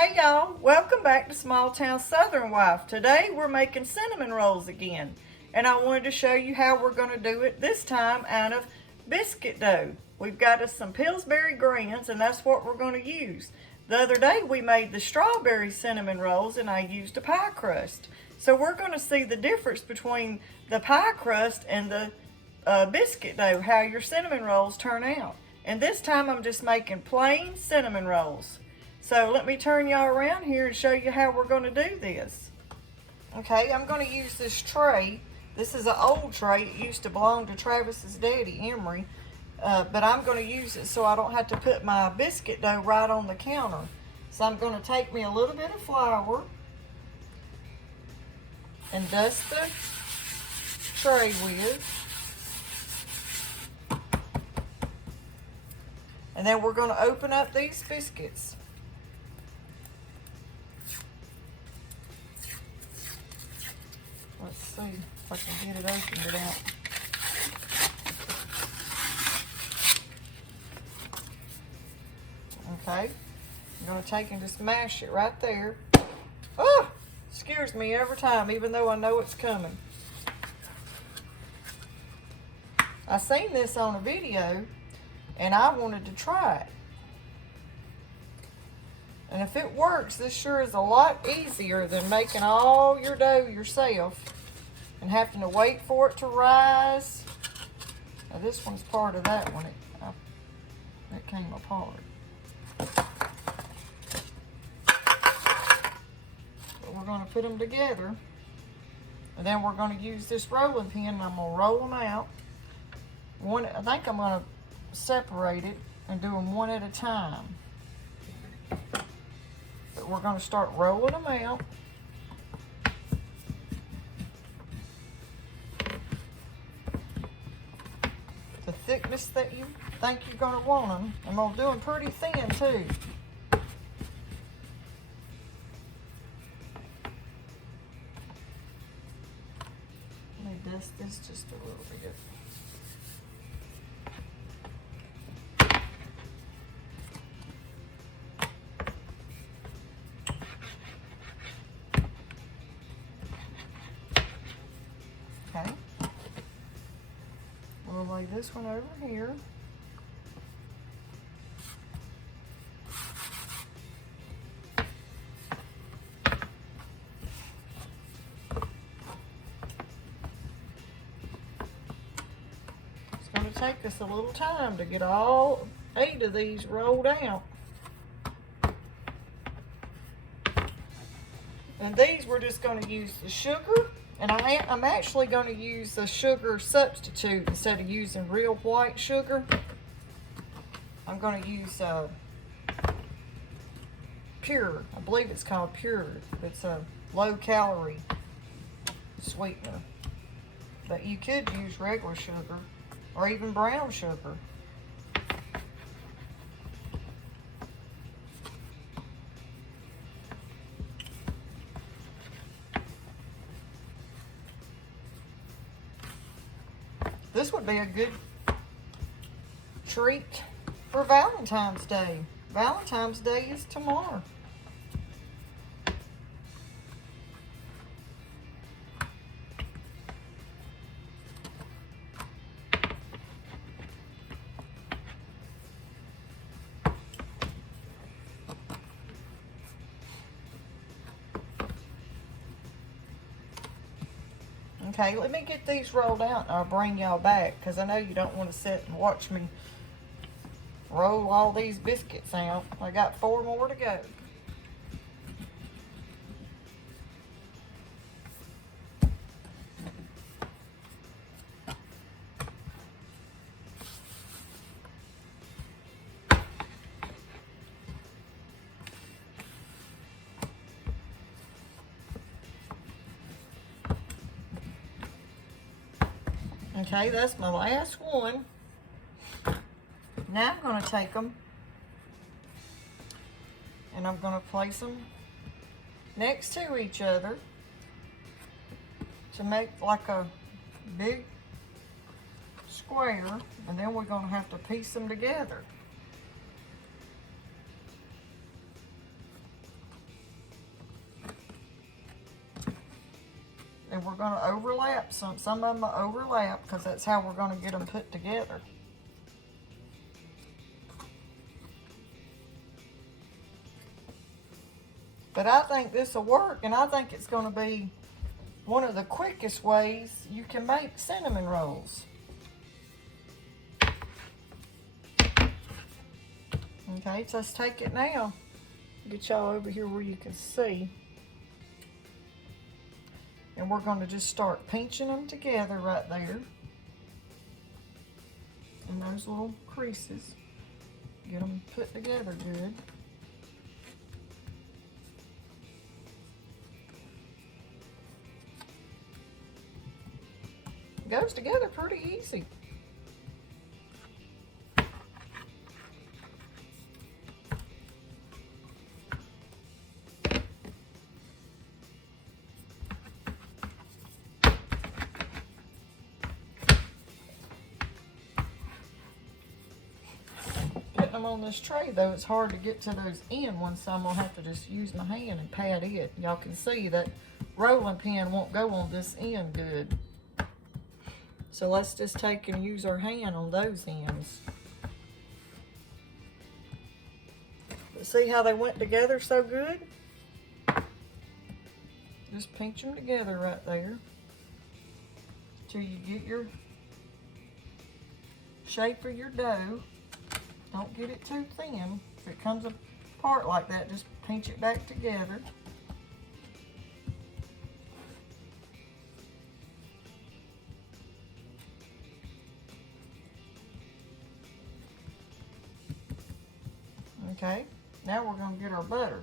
Hey y'all, welcome back to Small Town Southern Wife. Today we're making cinnamon rolls again, and I wanted to show you how we're going to do it this time out of biscuit dough. We've got us some Pillsbury greens, and that's what we're going to use. The other day we made the strawberry cinnamon rolls and I used a pie crust. So we're going to see the difference between the pie crust and the biscuit dough, how your cinnamon rolls turn out. And this time I'm just making plain cinnamon rolls. So let me turn y'all around here and show you how we're going to do this. Okay, I'm going to use this tray. This is an old tray. It used to belong to Travis's daddy, Emery. But I'm going to use it so I don't have to put my biscuit dough right on the counter. So I'm going to take me a little bit of flour and dust the tray with. And then we're going to open up these biscuits. Let's see if I can get it opened it out. Okay, I'm going to take and just mash it right there. Oh, scares me every time, even though I know it's coming. I seen this on a video, and I wanted to try it. And if it works, this sure is a lot easier than making all your dough yourself and having to wait for it to rise. Now this one's part of that one. It came apart. But we're going to put them together. And then we're going to use this rolling pin and I'm going to roll them out. I think I'm going to separate it and do them one at a time. But we're going to start rolling them out. The thickness that you think you're going to want them. I'm going to do them pretty thin too. Let me dust this just a little bit. Okay, we'll lay this one over here. It's going to take us a little time to get all 8 of these rolled out. And these we're just going to use the sugar. And I'm actually going to use the sugar substitute instead of using real white sugar. I'm going to use Pure. I believe it's called Pure. It's a low-calorie sweetener. But you could use regular sugar or even brown sugar. This would be a good treat for Valentine's Day. Valentine's Day is tomorrow. Okay, let me get these rolled out and I'll bring y'all back because I know you don't want to sit and watch me roll all these biscuits out. I got 4 more to go. Okay, that's my last one. Now I'm going to take them and I'm going to place them next to each other to make like a big square, and then we're going to have to piece them together. and we're going to overlap some of them overlap because that's how we're going to get them put together. But I think this will work, and I think it's going to be one of the quickest ways you can make cinnamon rolls. Okay, so let's take it now. Get y'all over here where you can see. And we're going to just start pinching them together right there. In those little creases. Get them put together good. It goes together pretty easy. Putting them on this tray though, it's hard to get to those end ones, so I'm gonna have to just use my hand and pat it. Y'all can see that rolling pin won't go on this end good. So let's just take and use our hand on those ends. But see how they went together so good? Just pinch them together right there till you get your shape of your dough. Don't get it too thin. If it comes apart like that, just pinch it back together. Okay, now we're going to get our butter.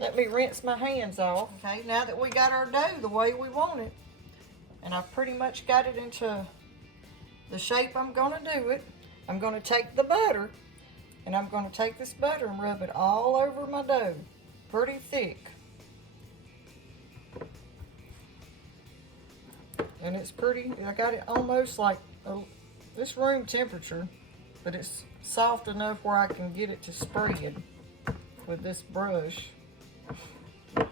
Let me rinse my hands off. Okay, now that we got our dough the way we want it, and I've pretty much got it into the shape I'm going to do it, I'm going to take the butter, and I'm going to take this butter and rub it all over my dough, pretty thick. And it's pretty, I got it almost like this room temperature, but it's soft enough where I can get it to spread with this brush. And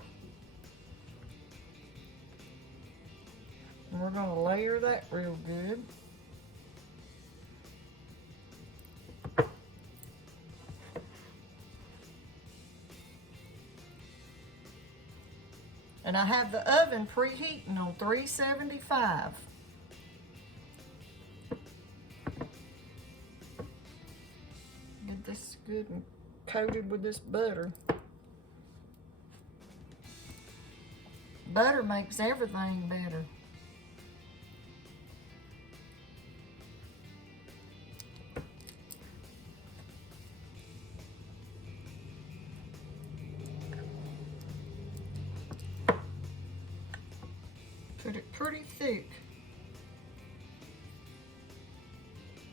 we're going to layer that real good. And I have the oven preheating on 375. Get this good and coated with this butter. Butter makes everything better. Put it pretty thick,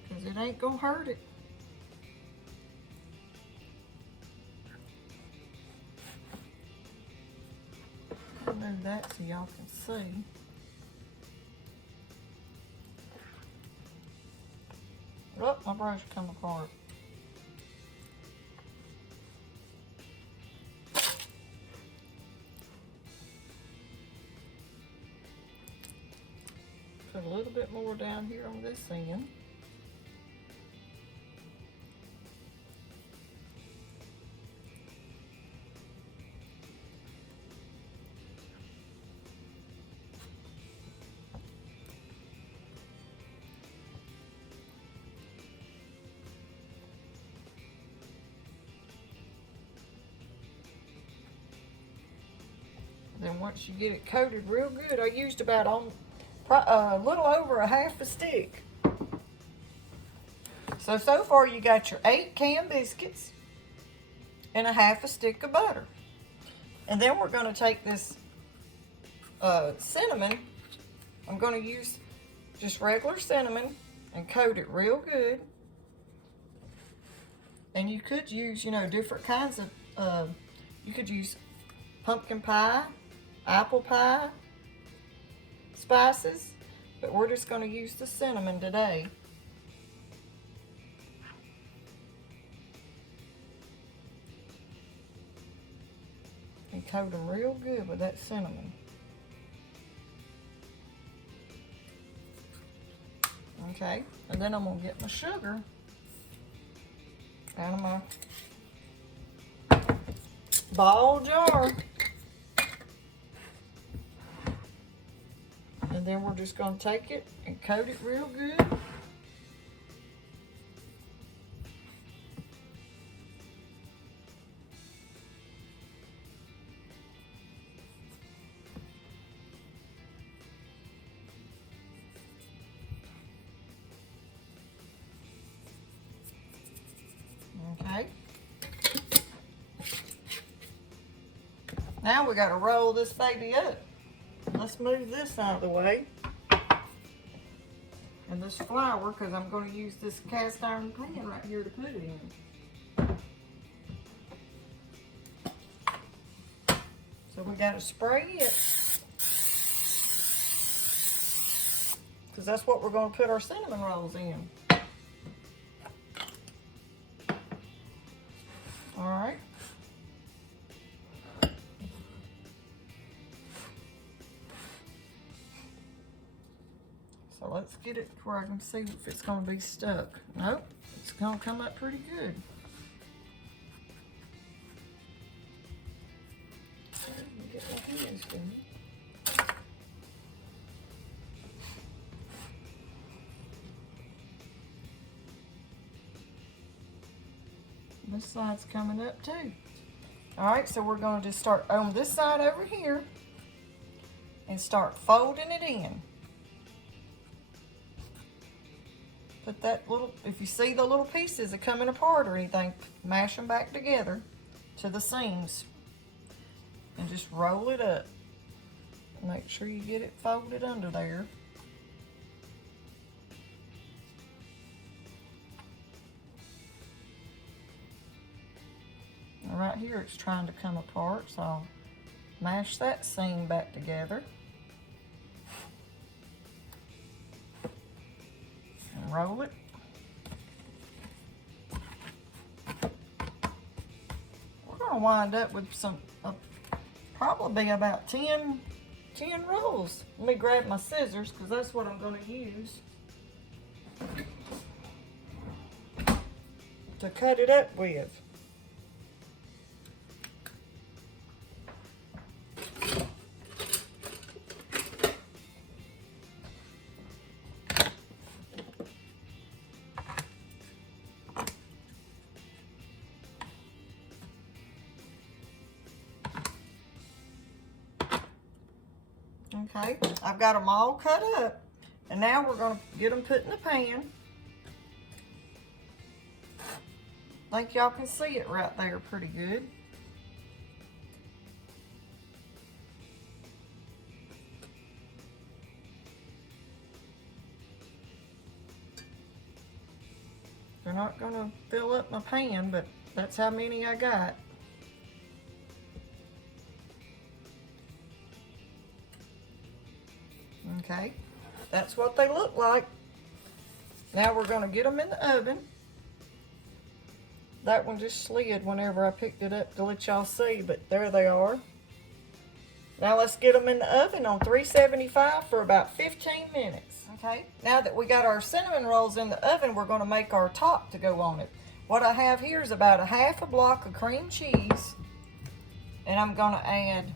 because it ain't gonna hurt it. I'll move that so y'all can see. Oh, my brush come apart. Put a little bit more down here on this end. Then once you get it coated real good, I used about a little over a half a stick. So far you got your 8 canned biscuits and a half a stick of butter. And then we're going to take this cinnamon. I'm going to use just regular cinnamon and coat it real good. And you could use, you know, different kinds of, you could use pumpkin pie, apple pie spices, but we're just going to use the cinnamon today. and coat them real good with that cinnamon. Okay, and then I'm gonna get my sugar out of my ball jar. And then we're just gonna take it and coat it real good. Okay. Now we gotta roll this baby up. Let's move this out of the way. And this flour, because I'm going to use this cast iron pan right here to put it in. So we got to spray it. Because that's what we're going to put our cinnamon rolls in. All right. So let's get it where I can see if it's going to be stuck. Nope, it's going to come up pretty good. Get my hands going. This side's coming up too. All right, so we're going to just start on this side over here and start folding it in. Put that little, if you see the little pieces are coming apart or anything, mash them back together to the seams and just roll it up. Make sure you get it folded under there. And right here it's trying to come apart, so I'll mash that seam back together. Roll it. We're going to wind up with some, probably about 10 rolls. Let me grab my scissors because that's what I'm going to use to cut it up with. Okay, I've got them all cut up, and now we're going to get them put in the pan. I think y'all can see it right there pretty good. They're not going to fill up my pan, but that's how many I got. Okay, that's what they look like. Now we're going to get them in the oven. That one just slid whenever I picked it up to let y'all see, but there they are. Now let's get them in the oven on 375 for about 15 minutes. Okay, now that we got our cinnamon rolls in the oven, we're going to make our top to go on it. What I have here is about a half a block of cream cheese, and I'm going to add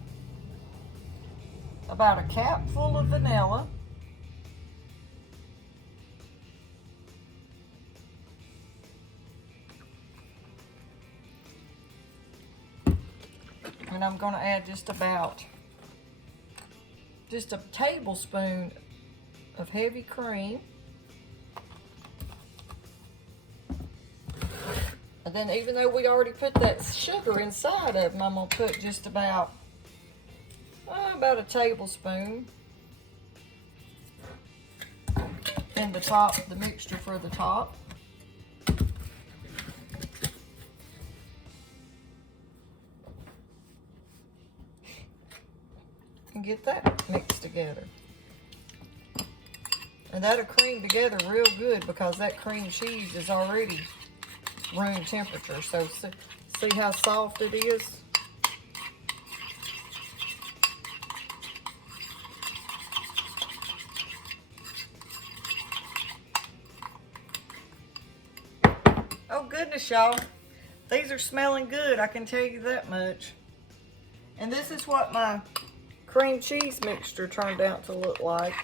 about a cap full of vanilla. And I'm going to add just a tablespoon of heavy cream. And then even though we already put that sugar inside of them, I'm going to put just about a tablespoon in the top, the mixture for the top. And get that mixed together. And that'll cream together real good because that cream cheese is already room temperature. So see how soft it is? goodness, y'all. These are smelling good, I can tell you that much. And this is what my cream cheese mixture turned out to look like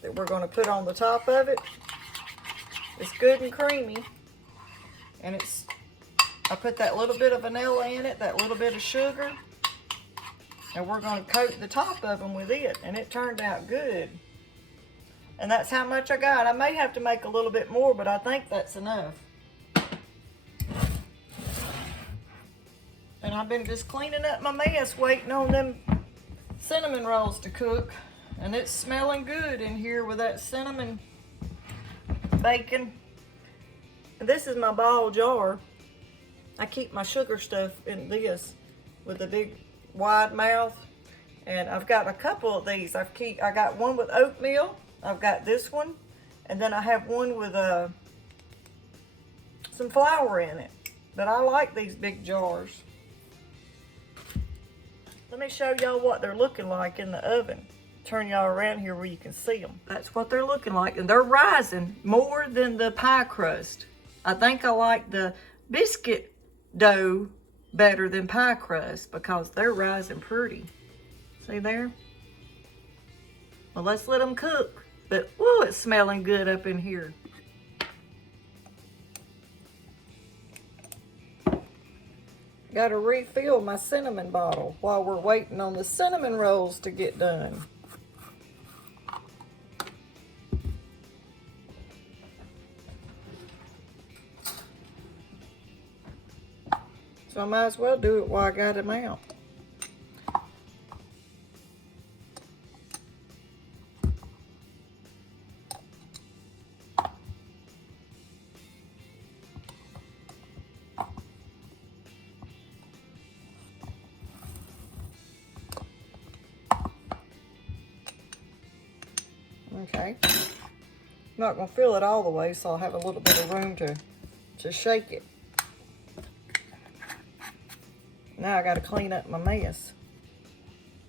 that we're going to put on the top of it. It's good and creamy. And I put that little bit of vanilla in it, that little bit of sugar. And we're going to coat the top of them with it. And it turned out good. And that's how much I got. I may have to make a little bit more, but I think that's enough. And I've been just cleaning up my mess, waiting on them cinnamon rolls to cook. And it's smelling good in here with that cinnamon bacon. And this is my ball jar. I keep my sugar stuff in this with a big wide mouth. And I've got a couple of these. I got one with oatmeal. I've got this one. And then I have one with some flour in it. But I like these big jars. Let me show y'all what they're looking like in the oven. Turn y'all around here where you can see them. That's what they're looking like. And they're rising more than the pie crust. I think I like the biscuit dough better than pie crust because they're rising pretty. See there? Well, let's let them cook. But, whoa, it's smelling good up in here. Got to refill my cinnamon bottle while we're waiting on the cinnamon rolls to get done. So I might as well do it while I got them out. Okay, I'm not going to fill it all the way, so I'll have a little bit of room to shake it. Now I got to clean up my mess.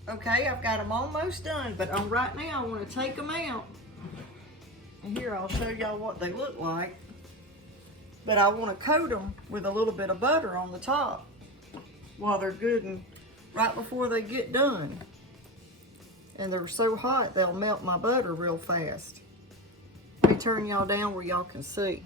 Okay, I've got them almost done, but right now I want to take them out. And here I'll show y'all what they look like. But I want to coat them with a little bit of butter on the top while they're good and right before they get done. And they're so hot, they'll melt my butter real fast. Let me turn y'all down where y'all can see.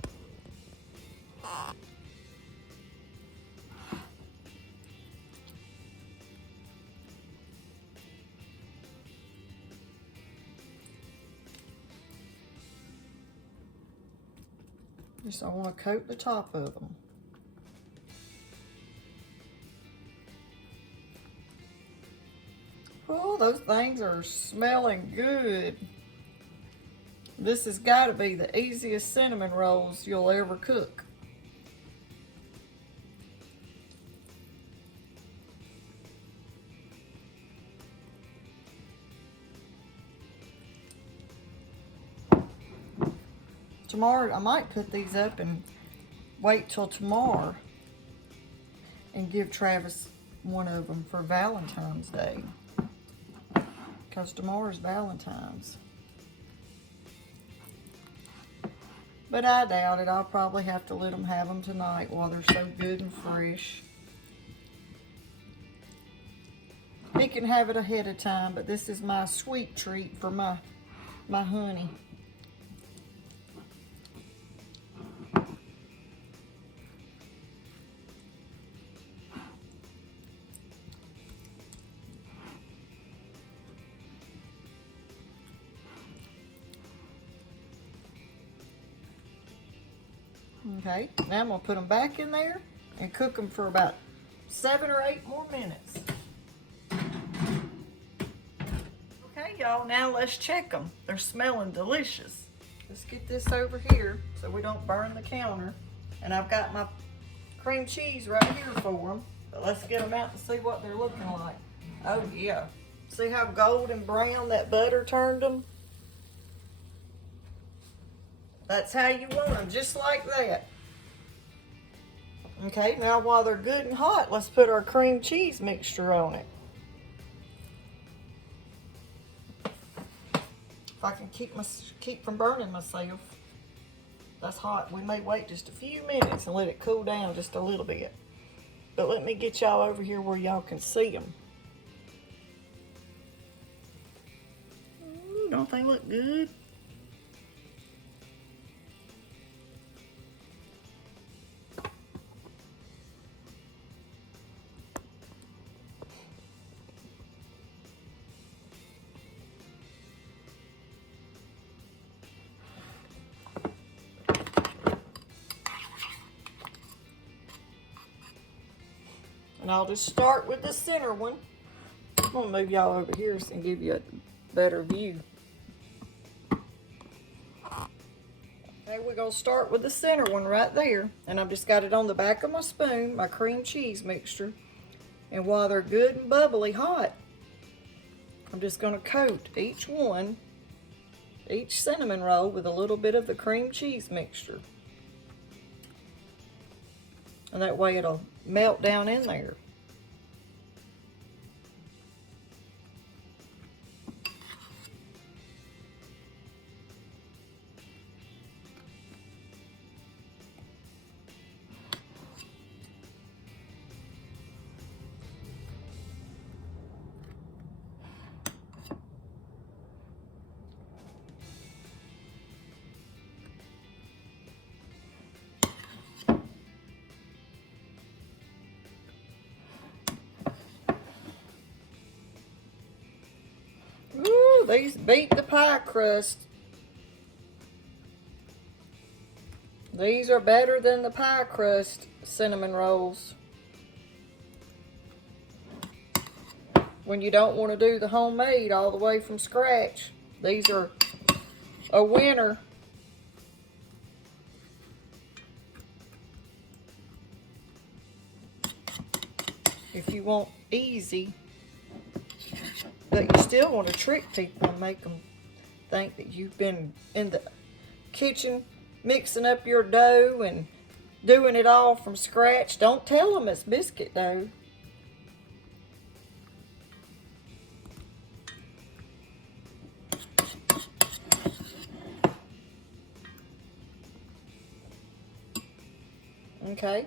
Just I want to coat the top of them. Oh, those things are smelling good. This has got to be the easiest cinnamon rolls you'll ever cook. Tomorrow, I might put these up and wait till tomorrow and give Travis one of them for Valentine's Day. Because tomorrow's Valentine's. But I doubt it. I'll probably have to let them have them tonight while they're so good and fresh. He can have it ahead of time, but this is my sweet treat for my honey. Okay, now I'm going to put them back in there and cook them for about 7 or 8 more minutes. Okay, y'all, now let's check them. They're smelling delicious. Let's get this over here so we don't burn the counter. And I've got my cream cheese right here for them. But let's get them out and see what they're looking like. Oh, yeah. See how golden brown that butter turned them? That's how you want them, just like that. Okay, now while they're good and hot, let's put our cream cheese mixture on it. If I can keep from burning myself. That's hot. We may wait just a few minutes and let it cool down just a little bit. But let me get y'all over here where y'all can see them. Ooh, don't they look good? And I'll just start with the center one. I'm gonna move y'all over here and give you a better view. Okay, we're gonna start with the center one right there. And I've just got it on the back of my spoon, my cream cheese mixture. And while they're good and bubbly hot, I'm just gonna coat each cinnamon roll with a little bit of the cream cheese mixture. And that way it'll melt down in there. Ooh, these beat the pie crust. These are better than the pie crust cinnamon rolls. When you don't want to do the homemade all the way from scratch, these are a winner. If you want easy, but you still want to trick people and make them think that you've been in the kitchen mixing up your dough and doing it all from scratch. Don't tell them it's biscuit dough. Okay.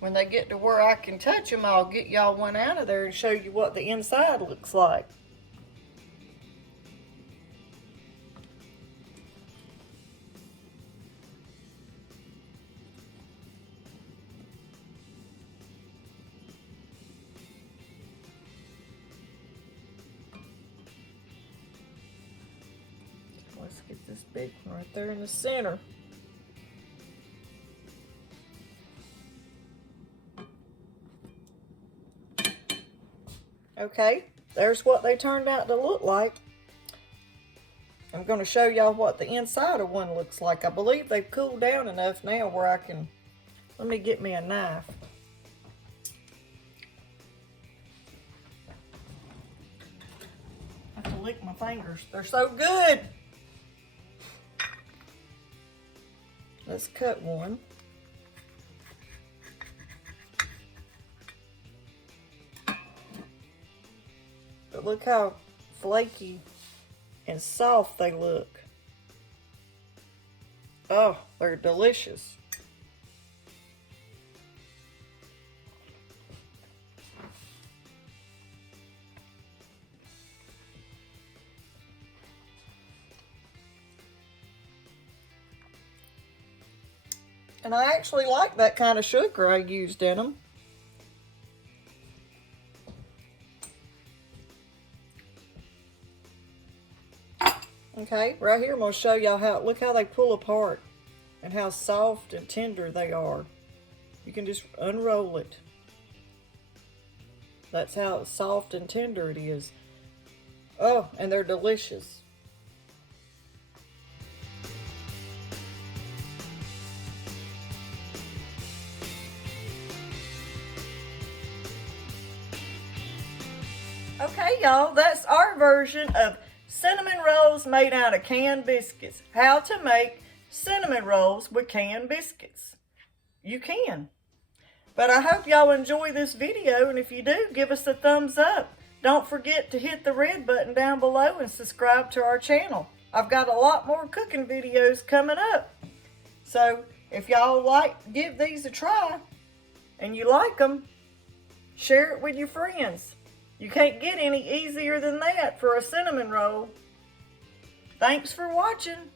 When they get to where I can touch them, I'll get y'all one out of there and show you what the inside looks like. Let's get this big one right there in the center. Okay, there's what they turned out to look like. I'm going to show y'all what the inside of one looks like. I believe they've cooled down enough now where I can, let me get me a knife. I have to lick my fingers. They're so good. Let's cut one. But look how flaky and soft they look. Oh, they're delicious. And I actually like that kind of sugar I used in them. Okay, right here I'm going to show y'all how, look how they pull apart and how soft and tender they are. You can just unroll it. That's how soft and tender it is. Oh, and they're delicious. Okay, y'all, that's our version of cinnamon rolls made out of canned biscuits. How to make cinnamon rolls with canned biscuits. You can. But I hope y'all enjoy this video, and if you do, give us a thumbs up. Don't forget to hit the red button down below and subscribe to our channel. I've got a lot more cooking videos coming up. So if y'all give these a try and you like them, share it with your friends. You can't get any easier than that for a cinnamon roll. Thanks for watching.